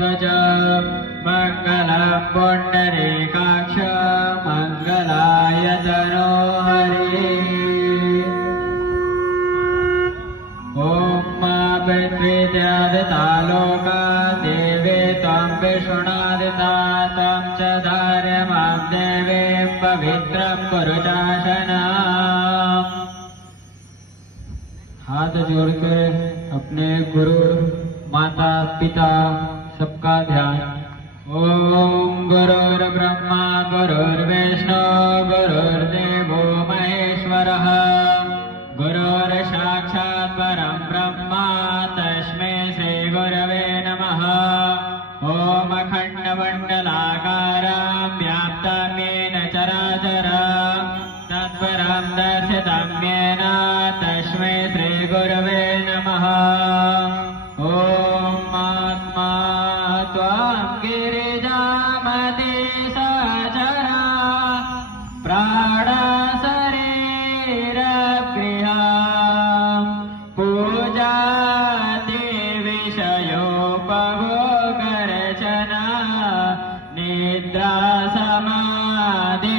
गरुडध्वज मङ्गलं पुण्डरीकाक्ष मङ्गलाय तनोहरि। ॐ मा पृथ्वीत्यादिता लोका देवे त्वं विष्णुनादिता त्वं च धार्यमां देवीं पवित्रं कुरु शासना। हाथ जोड़कर अपने गुरु माता पिता सबका ध्यान। ओम गुरुर्ब्रह्मा गुरुर्विष्णु गुरुर्देवो महेश्वरः गुरुर्साक्षात् परं ब्रह्म तस्मै श्री गुरवे नमः। ओम अखण्डमण्डलाकारं व्याप्तं येन चराचरं तत्परं दर्शितं येन तस्मै श्री गुरवे नमः। ॐ आत्मा त्वां गिरिजामति सचरा प्राणशरीरगृहं पूजाति विषयोपभोगर्चना निद्रा समाधि